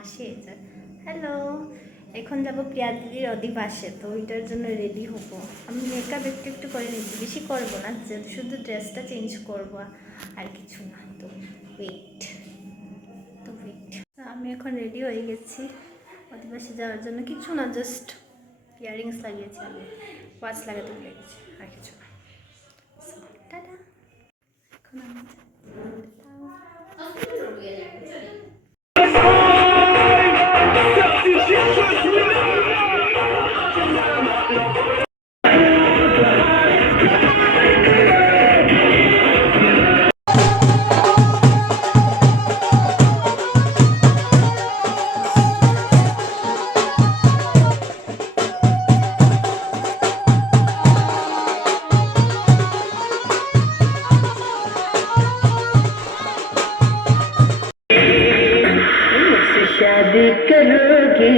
আসে যা। হ্যালো, এখন যাব প্রিয়া দিদির অধিবাসে, তো ওইটার জন্য রেডি হবো। আমি মেকআপ একটু একটু করে নিচ্ছি, বেশি করবো না, শুধু ড্রেসটা চেঞ্জ করবো আর কিছু না। তো ওয়েট, আমি এখন রেডি হয়ে গেছি অধিবাসে যাওয়ার জন্য। কিছু না, জাস্ট ইয়াররিংস লাগিয়েছি, আমি ওয়াচ লাগাতে ভুলে গেছি, আর কিছু না। টাটা। এখন আমি शादी करोगी।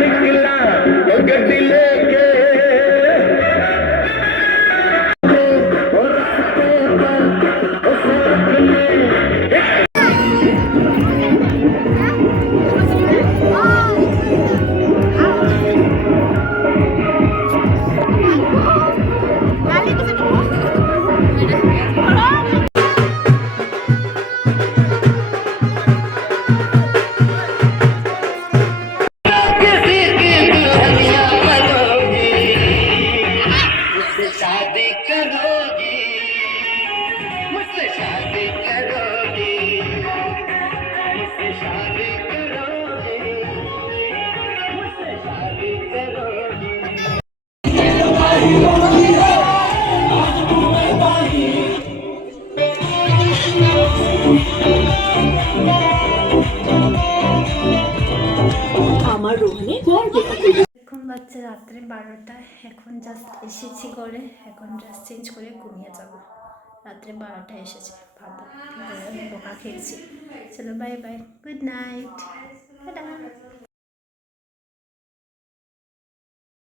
निकला गड्डी लेके शादी करोगी, मुझसे शादी करोगी, मुझसे शादी करोगी, मुझसे शादी करोगी। আমার রোহনে এখন বাচ্চা রাত্রে 12টা। এখন জাস্ট এসেছি করে, এখন ড্রেস চেঞ্জ করে ঘুমিয়ে যাব। রাত্রে 12টায় এসেছে, ভাবো বোকা খেয়েছি। চলো bye bye, good night, tata.